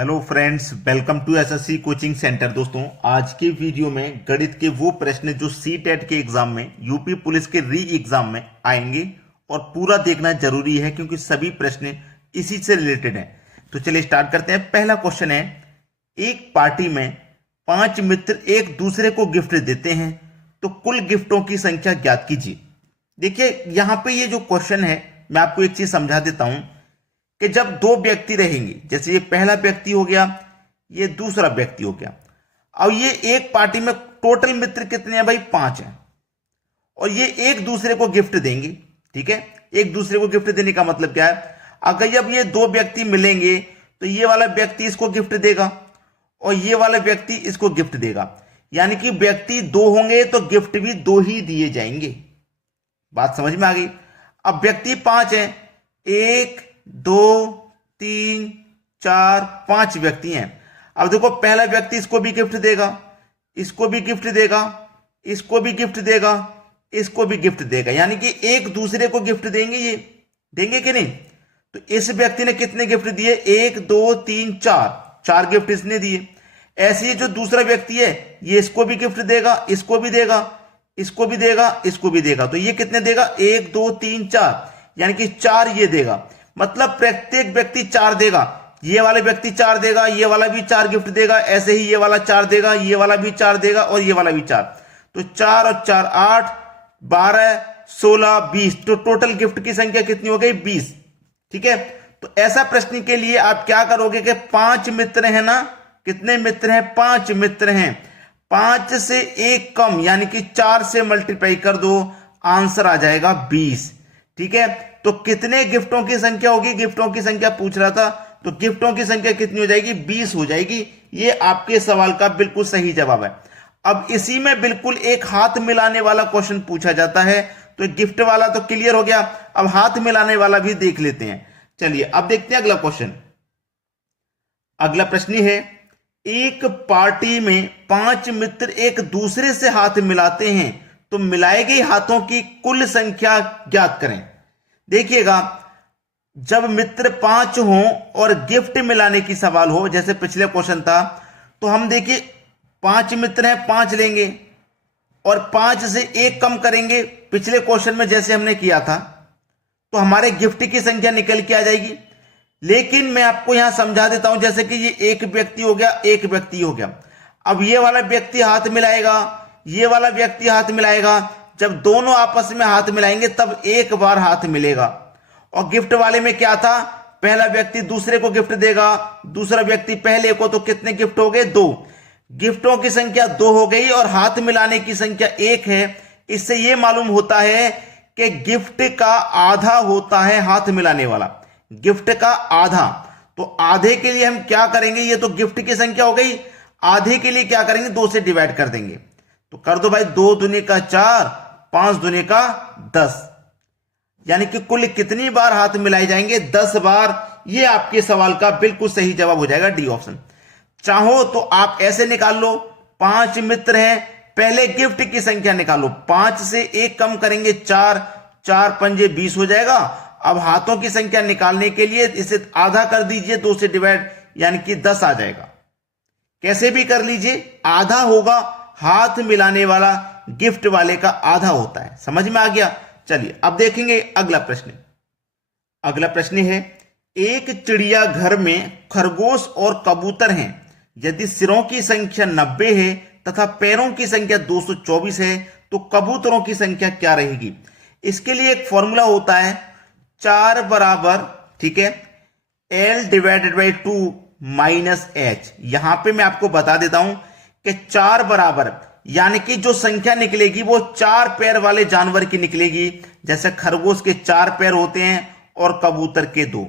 Hello friends, welcome to SSC coaching centre. दोस्तों, आज के वीडियो में गणित के वो प्रश्न जो सीटेट के एग्जाम में, यूपी पुलिस के री एग्जाम में आएंगे और पूरा देखना जरूरी है क्योंकि सभी प्रश्न इसी से रिलेटेड हैं। तो चलिए स्टार्ट करते हैं। पहला क्वेश्चन है, एक पार्टी में 5 मित्र एक दूसरे को गिफ्ट देते हैं तो कुल गिफ्टों की संख्या ज्ञात कीजिए। देखिए यहां पे ये जो क्वेश्चन है, मैं आपको एक चीज समझा देता हूं कि जब दो व्यक्ति रहेंगे, जैसे ये पहला व्यक्ति हो गया, ये दूसरा व्यक्ति हो गया, अब ये एक पार्टी में टोटल मित्र कितने हैं भाई? 5 हैं और ये एक दूसरे को गिफ्ट देंगे। ठीक है, एक दूसरे को गिफ्ट देने का मतलब क्या है? अगर जब ये दो व्यक्ति मिलेंगे तो ये वाला व्यक्ति इसको गिफ्ट देगा और ये वाला व्यक्ति इसको गिफ्ट देगा, यानी कि व्यक्ति 2 होंगे तो गिफ्ट भी 2 ही दिए जाएंगे। बात समझ में आ गई? अब व्यक्ति 5 हैं, 1 2 3 4 5 व्यक्ति हैं। अब देखो, पहला व्यक्ति इसको भी गिफ्ट देगा, इसको भी गिफ्ट देगा, इसको भी गिफ्ट देगा, इसको भी गिफ्ट देगा, यानी कि एक दूसरे को गिफ्ट देंगे। ये देंगे कि नहीं? तो इस व्यक्ति ने कितने गिफ्ट दिए? 1 2 3 4 गिफ्ट इसने दिए। ऐसे ही जो दूसरा व्यक्ति है, ये इसको भी गिफ्ट देगा, इसको भी देगा, इसको भी देगा, इसको भी देगा। तो ये कितने देगा? 1 2 3 4, यानी कि 4 ये देगा। मतलब प्रत्येक व्यक्ति 4 देगा। ये वाला व्यक्ति 4 देगा, ये वाला भी 4 गिफ्ट देगा, ऐसे ही ये वाला 4 देगा, ये वाला भी 4 देगा और ये वाला भी 4। तो 4 और 4 8 12 16 20, तो टोटल गिफ्ट की संख्या कितनी हो गई? 20। ठीक है, तो ऐसा प्रश्न के लिए आप क्या करोगे कि 5 मित्र हैं ना, कितने मित्र हैं? 5 मित्र हैं। 5 से 1 कम, यानी कि 4 से मल्टीप्लाई कर दो, आंसर आ जाएगा 20। ठीक है, तो कितने गिफ्टों की संख्या होगी? गिफ्टों की संख्या पूछ रहा था, तो गिफ्टों की संख्या कितनी हो जाएगी? 20 हो जाएगी। ये आपके सवाल का बिल्कुल सही जवाब है। अब इसी में बिल्कुल एक हाथ मिलाने वाला क्वेश्चन पूछा जाता है, तो गिफ्ट वाला तो क्लियर हो गया, अब हाथ मिलाने वाला भी देख लेते हैं। चलिए अब देखते हैं अगला क्वेश्चन। अगला प्रश्न है, एक पार्टी में 5 मित्र एक दूसरे से हाथ मिलाते हैं तो मिलाए गए हाथों की कुल संख्या ज्ञात करें। देखिएगा, जब मित्र 5 हों और गिफ्ट मिलाने की सवाल हो, जैसे पिछले क्वेश्चन था, तो हम देखिए 5 मित्र हैं, 5 लेंगे और 5 से 1 कम करेंगे, पिछले क्वेश्चन में जैसे हमने किया था, तो हमारे गिफ्ट की संख्या निकल के आ जाएगी। लेकिन मैं आपको यहां समझा देता हूं, जैसे कि ये एक व्यक्ति हो गया, एक व्यक्ति हो गया। अब ये वाला व्यक्ति हाथ मिलाएगा, ये वाला व्यक्ति हाथ मिलाएगा। जब दोनों आपस में हाथ मिलाएंगे तब एक बार हाथ मिलेगा। और गिफ्ट वाले में क्या था? पहला व्यक्ति दूसरे को गिफ्ट देगा, दूसरा व्यक्ति पहले को, तो कितने गिफ्ट हो गए? 2। गिफ्टों की संख्या 2 हो गई और हाथ मिलाने की संख्या 1 है। इससे यह मालूम होता है कि गिफ्ट का आधा होता है हाथ मिलाने वाला, गिफ्ट का आधा। तो आधे के लिए हम क्या करेंगे? ये तो गिफ्ट की संख्या हो गई, आधे के लिए क्या करेंगे? 2 से डिवाइड कर देंगे। तो कर दो भाई, 2 दूनी का 4, 5 दूनी का 10, यानी कि कुल कितनी बार हाथ मिलाए जाएंगे? 10 बार। ये आपके सवाल का बिल्कुल सही जवाब हो जाएगा, डी ऑप्शन। चाहो तो आप ऐसे निकाल लो, 5 मित्र हैं, पहले गिफ्ट की संख्या निकालो, 5 से 1 कम करेंगे 4, 4 पंजे 20 हो जाएगा। अब हाथों की संख्या निकालने के लिए इसे आधा कर दीजिए, 2 से डिवाइड, यानी कि 10 आ जाएगा। कैसे भी कर लीजिए, आधा होगा, हाथ मिलाने वाला गिफ्ट वाले का आधा होता है। समझ में आ गया? चलिए अब देखेंगे अगला प्रश्न। अगला प्रश्न है, एक चिड़िया घर में खरगोश और कबूतर हैं। यदि सिरों की संख्या 90 है तथा पैरों की संख्या 224 है तो कबूतरों की संख्या क्या रहेगी? इसके लिए एक फॉर्मूला होता है, 4 बराबर, ठीक है, L divided by 2 minus H। यहां पे मैं आपको बता देता हूं कि 4 बराबर, यानी कि जो संख्या निकलेगी वो 4 पैर वाले जानवर की निकलेगी। जैसे खरगोश के 4 पैर होते हैं और कबूतर के 2।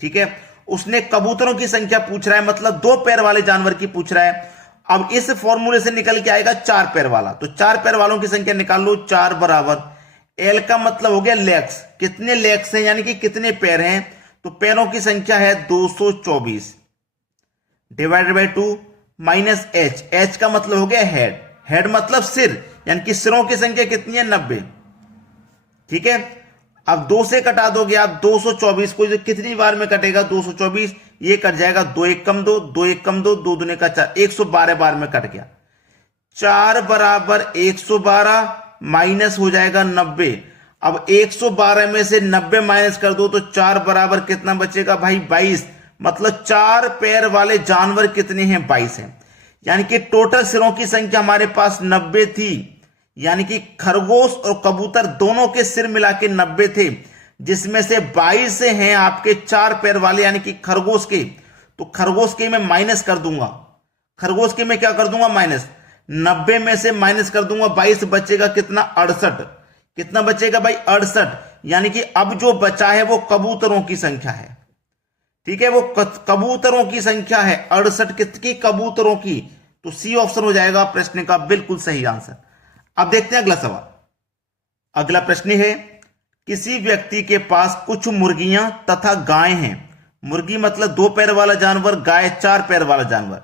ठीक है, उसने कबूतरों की संख्या पूछ रहा है, मतलब 2 पैर वाले जानवर की पूछ रहा है। अब इस फॉर्मूले से निकल के आएगा 4 पैर वाला, तो 4 पैर वालों की संख्या निकाल लो। 4 बराबर एल का मतलब हो गया लेग्स, कितने लेग्स हैं, यानी कि कितने पैर हैं, तो पैरों की संख्या है 224 divided by 2 minus H, H का मतलब हो गया हेड, हेड मतलब सिर, यानी कि सिरों की संख्या कितनी है? 90। ठीक है, अब 2 से कटा दोगे आप 224 को, जो कितनी बार में कटेगा? 224, ये कट जाएगा, 2 1 कम 2, 2 1 कम 2, 2 दूने का 4, 112 बार में कट गया। 4 बराबर 112 माइनस हो जाएगा 90। अब 112 में से 90 माइनस कर दो तो 4 बराबर कितना बचेगा भाई, 22। मतलब 4 पैर वाले जानवर कितने हैं, 22 हैं। यानी कि टोटल सिरों की संख्या हमारे पास 90 थी, यानी कि खरगोश और कबूतर दोनों के सिर मिला के 90 थे, जिसमें से 22 हैं आपके 4 पैर वाले यानी कि खरगोश के। तो खरगोश के मैं माइनस कर दूंगा, खरगोश के मैं क्या कर दूंगा, माइनस। 90 में से माइनस कर दूंगा 22, बचेगा कितना, 68। कितना बचेगा भाई, 68। यानी कि अब जो बचा है वो कबूतरों की संख्या है, ठीक है, वो कबूतरों की संख्या है 68, कितनी, कबूतरों की। तो सी ऑप्शन हो जाएगा प्रश्न का बिल्कुल सही आंसर। अब देखते हैं अगला सवाल। अगला प्रश्न है, किसी व्यक्ति के पास कुछ मुर्गियां तथा गायें हैं। मुर्गी मतलब 2 पैर वाला जानवर, गाय 4 पैर वाला जानवर।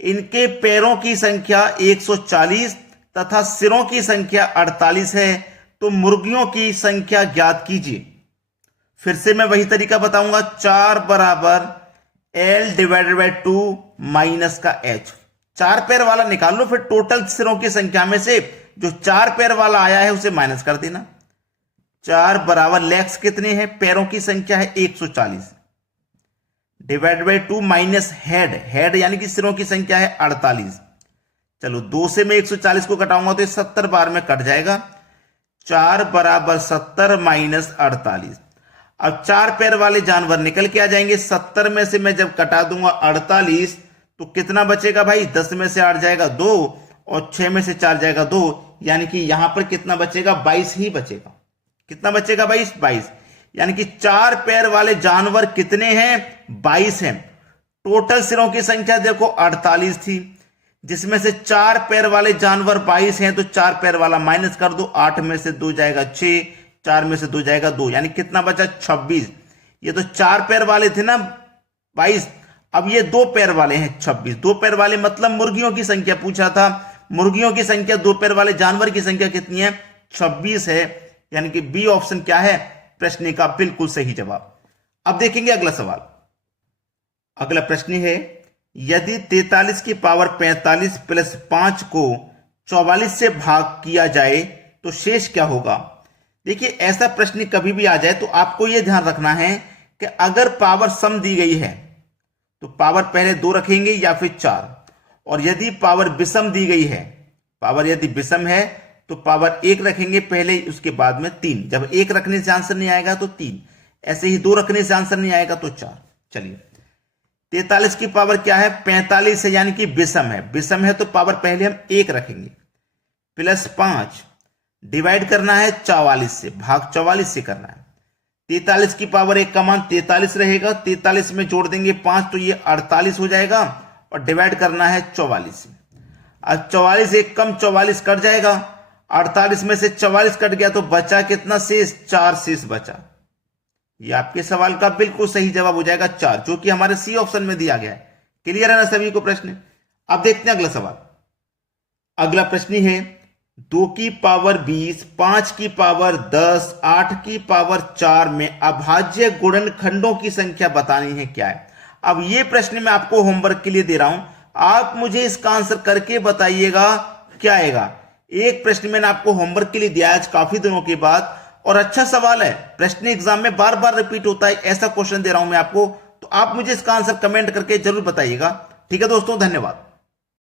इनके पैरों की संख्या 140 तथा सिरों की संख्या 48 है। तो मुर्गियों की संख्या ज्ञात कीजिए। फिर से मैं वही तरीका बताऊंगा, 4 बराबर L डिवाइडेड बाई 2 माइनस का H। 4 पैर वाला निकाल लो, फिर टोटल सिरों की संख्या में से जो 4 पैर वाला आया है उसे माइनस कर देना। 4 बराबर लेग्स कितने हैं, पैरों की संख्या है 140, divide by 2 minus head, head यानी कि सिरों की संख्या है 48। चलो 2 से मैं 140 को घटाऊंगा तो 70 बार में कट जाएगा। 4 बराबर 70 माइनस 48। अब 4 पैर वाले जानवर निकल के आ जाएंगे। 70 में से मैं जब कटा दूंगा 48 तो कितना बचेगा भाई, 10 में से 8 जाएगा 2 और 6 में से 4 जाएगा 2, यानी कि यहां पर कितना बचेगा, 22 ही बचेगा। कितना बचेगा भाई, 22। यानी कि 4 पैर वाले जानवर कितने हैं, 22 हैं। टोटल सिरों की संख्या देखो 48 थी, जिसमें से 4 पैर वाले जानवर 22 हैं, तो 4 पैर वाला माइनस कर दो, 8 में से 2 जाएगा 6, 4 में से 2 जाएगा 2, यानी कितना बचा, 26। ये तो 4 पैर वाले थे ना 22, अब ये 2 पैर वाले हैं 26। 2 पैर वाले मतलब मुर्गियों की संख्या पूछा था, मुर्गियों की संख्या 2 पैर वाले जानवर की संख्या कितनी है, 26 है। यानी कि बी ऑप्शन क्या है, प्रश्न का बिल्कुल सही जवाब। अब देखेंगे अगला सवाल। अगला प्रश्न है, यदि 43 की पावर 45 प्लस 5 को 44 से भाग किया जाए तो शेष क्या होगा। देखिए ऐसा प्रश्न कभी भी आ जाए तो आपको यह ध्यान रखना है कि अगर पावर सम दी गई है तो पावर पहले 2 रखेंगे या फिर 4, और यदि पावर विषम दी गई है, पावर यदि विषम है तो पावर 1 रखेंगे पहले, उसके बाद में 3। जब 1 रखने से आंसर नहीं आएगा तो 3, ऐसे ही 2 रखने से आंसर नहीं आएगा तो 4। चलिए 43 की पावर क्या है, 45 है, यानी कि विषम है। विषम है तो पावर पहले हम 1 रखेंगे, प्लस 5 डिवाइड करना है 44 से, भाग 44 से करना है। 43 की पावर 1 का मान 43 रहेगा, 43 में जोड़ देंगे 5 तो ये 48 हो जाएगा, और डिवाइड करना है 44 से। अब 44 1 कम 44 कट जाएगा, 48 में से 44 कट गया तो बचा कितना शेष, 4 शेष बचा। ये आपके सवाल का बिल्कुल सही जवाब हो जाएगा 4, जो कि हमारे सी ऑप्शन में दिया गया है। क्लियर है ना सभी को प्रश्न। अब देखते हैं अगला सवाल। अगला प्रश्न है, 2 की पावर 20, 5 की पावर 10, 8 की पावर 4 में अभाज्य गुणनखंडों की संख्या बतानी है, क्या है। अब ये प्रश्न मैं आपको होमवर्क के लिए दे रहा हूं, आप मुझे इसका आंसर करके बताइएगा क्या आएगा। एक प्रश्न मैंने आपको होमवर्क के लिए दिया आज काफी दिनों के बाद, और अच्छा सवाल है, प्रश्न एग्जाम में बार बार रिपीट होता है, ऐसा क्वेश्चन दे रहा हूं मैं आपको, तो आप मुझे इसका आंसर कमेंट करके जरूर बताइएगा। ठीक है दोस्तों, धन्यवाद।